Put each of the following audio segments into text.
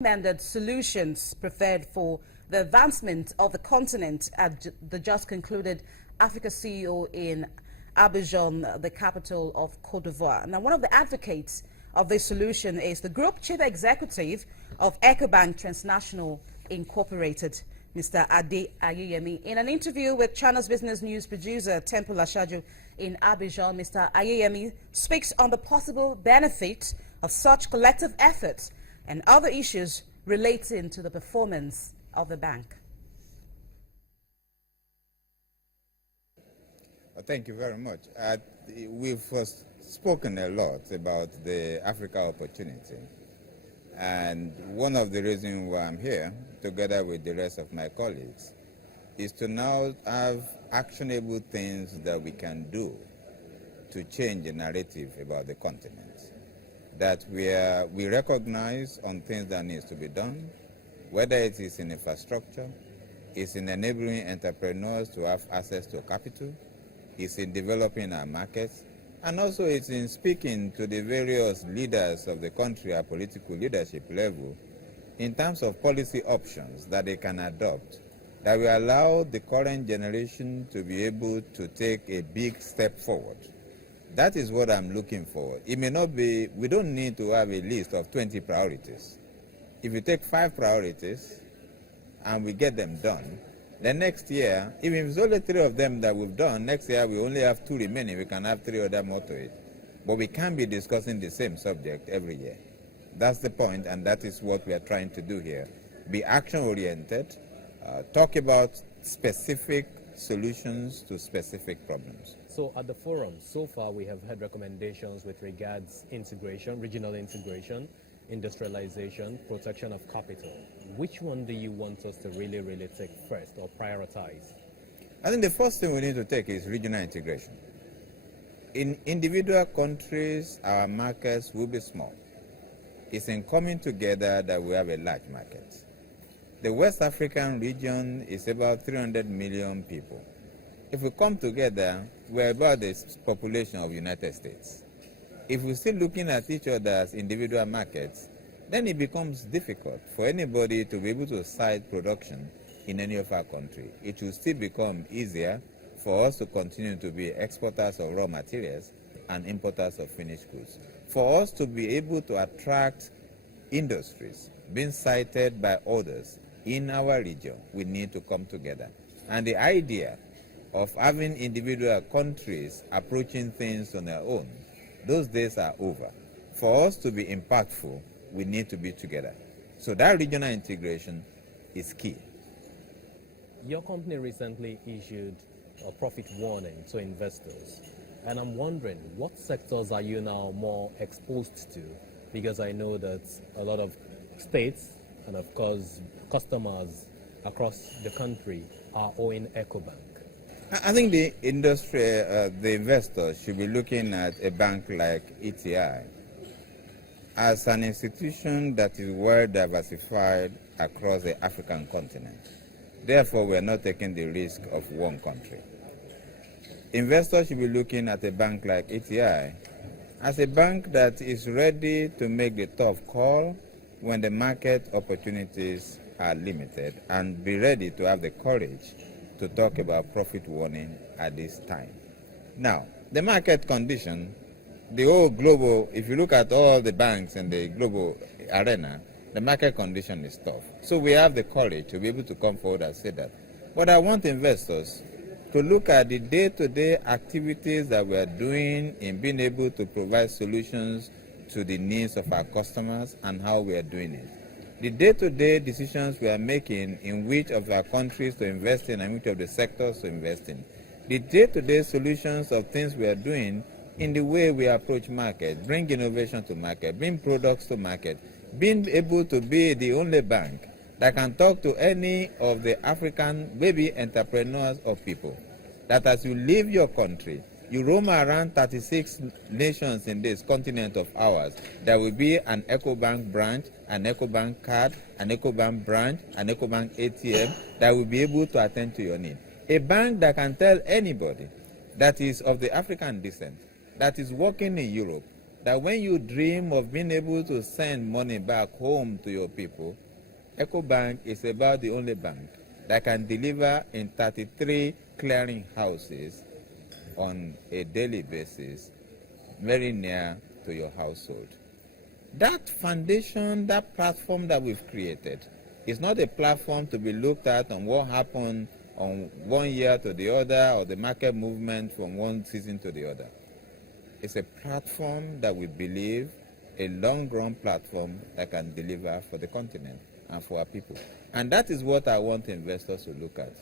recommended solutions preferred for the advancement of the continent at the just concluded Africa CEO in Abidjan, the capital of Cote d'Ivoire. Now, one of the advocates of this solution is the Group Chief Executive of Ecobank Transnational Incorporated, Mr. Ade Ayeyemi. In an interview with Channels Business News producer Temple Ashaju in Abidjan, Mr. Ayeyemi speaks on the possible benefit of such collective efforts and other issues relating to the performance of the bank. Well, thank you very much. We've spoken a lot about the Africa opportunity. And one of the reasons why I'm here, together with the rest of my colleagues, is to now have actionable things that we can do to change the narrative about the continent. That we recognize on things that needs to be done, whether it is in infrastructure, it's in enabling entrepreneurs to have access to capital, it's in developing our markets, and also it's in speaking to the various leaders of the country at political leadership level in terms of policy options that they can adopt that will allow the current generation to be able to take a big step forward. That is what I'm looking for. It may not be, we don't need to have a list of 20 priorities. If you take 5 priorities and we get them done, then next year, even if it's only 3 of them that we've done, next year we only have 2 remaining, we can have 3 other more to it. But we can't be discussing the same subject every year. That's the point, and that is what we are trying to do here. Be action-oriented, talk about specific solutions to specific problems. So at the forum, so far we have had recommendations with regards integration, regional integration, industrialization, protection of capital. Which one do you want us to really take first or prioritize? I think the first thing we need to take is regional integration. In individual countries, our markets will be small. It's in coming together that we have a large market. The West African region is about 300 million people. If we come together, we're about the population of the United States. If we're still looking at each other as individual markets, then it becomes difficult for anybody to be able to site production in any of our country. It will still become easier for us to continue to be exporters of raw materials and importers of finished goods. For us to be able to attract industries being cited by others in our region, we need to come together. And the idea of having individual countries approaching things on their own, those days are over. For us to be impactful, we need to be together. So that regional integration is key. Your company recently issued a profit warning to investors. And I'm wondering, what sectors are you now more exposed to? Because I know that a lot of states and, of course, customers across the country are owing Ecobank. I think the industry, the investors should be looking at a bank like ETI as an institution that is well diversified across the African continent. Therefore, we are not taking the risk of one country. Investors should be looking at a bank like ETI as a bank that is ready to make the tough call when the market opportunities are limited and be ready to have the courage to talk about profit warning at this time. Now, the market condition, the whole global, if you look at all the banks in the global arena, the market condition is tough. So we have the courage to be able to come forward and say that. But I want investors to look at the day-to-day activities that we are doing in being able to provide solutions to the needs of our customers and how we are doing it. The day-to-day decisions we are making in which of our countries to invest in and which of the sectors to invest in. The day-to-day solutions of things we are doing in the way we approach market, bring innovation to market, bring products to market, being able to be the only bank that can talk to any of the African baby entrepreneurs or people, that as you leave your country, you roam around 36 nations in this continent of ours. There will be an Ecobank branch, an Ecobank card, an Ecobank branch, an Ecobank ATM that will be able to attend to your need. A bank that can tell anybody that is of the African descent, that is working in Europe, that when you dream of being able to send money back home to your people, EcoBank is about the only bank that can deliver in 33 clearing houses on a daily basis, very near to your household. That foundation, that platform that we've created, is not a platform to be looked at on what happened on one year to the other or the market movement from one season to the other. It's a platform that we believe, a long-run platform that can deliver for the continent and for our people. And that is what I want investors to look at.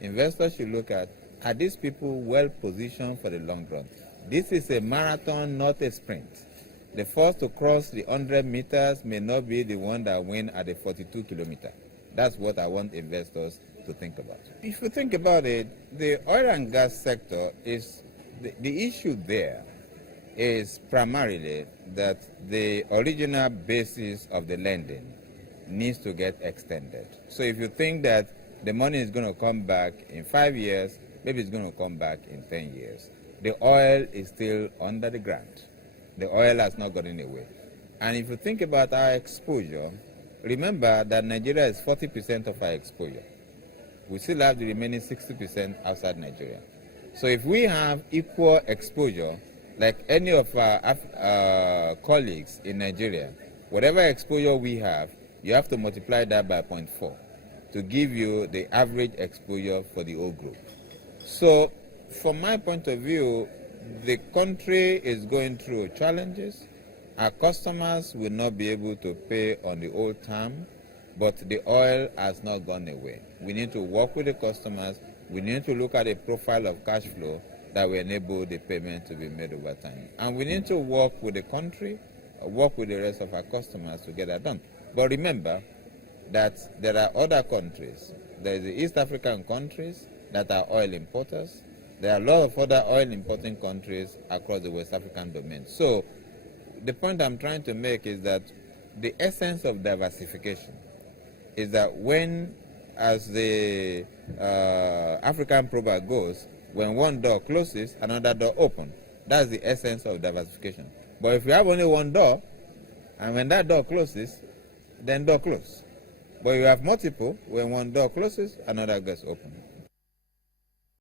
Investors should look at, are these people well positioned for the long run? This is a marathon, not a sprint. The first to cross the 100 meters may not be the one that win at the 42 kilometer. That's what I want investors to think about. If you think about it, the oil and gas sector is, the issue there is primarily that the original basis of the lending needs to get extended. So if you think that the money is going to come back in 5 years, maybe it's going to come back in 10 years. The oil is still under the ground. The oil has not gotten away. And if you think about our exposure, remember that Nigeria is 40% of our exposure. We still have the remaining 60% outside Nigeria. So if we have equal exposure, like any of our colleagues in Nigeria, whatever exposure we have, you have to multiply that by 0.4 to give you the average exposure for the whole group. So from my point of view, the country is going through challenges. Our customers will not be able to pay on the old term, but the oil has not gone away. We need to work with the customers. We need to look at a profile of cash flow that will enable the payment to be made over time. And we need to work with the country, work with the rest of our customers to get that done. But remember that there are other countries. There is the East African countries that are oil importers. There are a lot of other oil importing countries across the West African domain. So the point I'm trying to make is that the essence of diversification is that when, as the African proverb goes, when one door closes, another door opens. That's the essence of diversification. But if you have only one door, and when that door closes, then door closes. But you have multiple, when one door closes, another gets open.